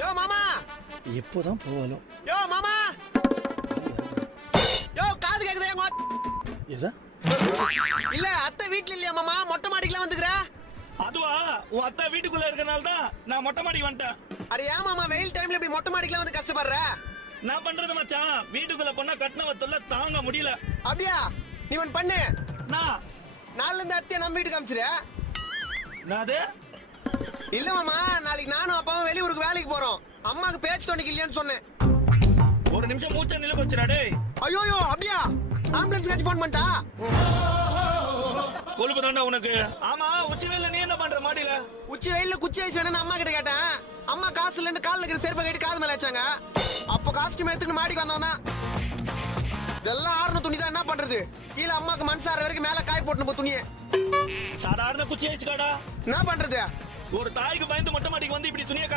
யோ மாமா, எப்போதான் போவாலும் யோ மாமா, யோ காது கேக்குதா எங்க எதா இல்ல அத்தை வீட்ல இல்லையா மாமா? மொட்டை மாடிக்கெல்லாம் வந்துக்கிற? அதுவா உன் அத்தா வீட்டுக்குள்ள இருக்கனால தான் நான் மொட்டை மாடிக்கு வந்துட்டேன். அட ஏன் மாமா வெயில் டைம்ல இப்படி மொட்டை மாடிக்கெல்லாம் வந்து கஷ்டப்படுற? நான் பண்றது மச்சான், வீட்டுக்குள்ள போனா கட்டினவ தொல்லை தாங்க முடியல. அப்படியா? நீ ஒன்னு பண்ணு, நான் நாளைல இருந்து அத்தையை நம்ம வீட்டுக்கு அமிச்சிரு. நாது இல்ல மாமா, நாளைக்கு நானும் அப்பாவும் வெளியூருக்கு வேலைக்கு போறோம். அம்மாக்கு பேச்சு துணைக்கு இல்லையான்னு சொன்னேன். ஒரு நிமிஷம் மூச்ச நில வச்சுடா டேய். ஐயோ அப்படியா? ஆம்புலன்ஸ் காச்சு போன் பண்ணிட்டா? கொழுப்பு தாண்டா உனக்கு. ஆமா உச்சி வெயில்ல நீ என்ன பண்ற மாடியில? உச்சி வெயில்ல குச்சி ஐஸ் வேணும்னு அம்மா கிட்ட கேட்டேன். அம்மா காசு இல்லன்னு கால்ல இருக்கிற செருப்பை கட்டி காது மேல வச்சாங்க. அப்ப காஸ்டியூம் எடுத்துட்டு மாடிக்கு வந்தவன் தான். இதெல்லாம் ஆறுன துணி தான், என்ன பண்றது? கீழே அம்மாக்கு மனசார வரைக்கும் மேல காய் போட்டு போ துணியை. சாதாரண குச்சி ஆயிடுச்சுக்காடா. என்ன பண்றது? ஒரு தாய்க்கு பயந்து மொட்டை மாடிக்கு வந்து இப்படி துணியை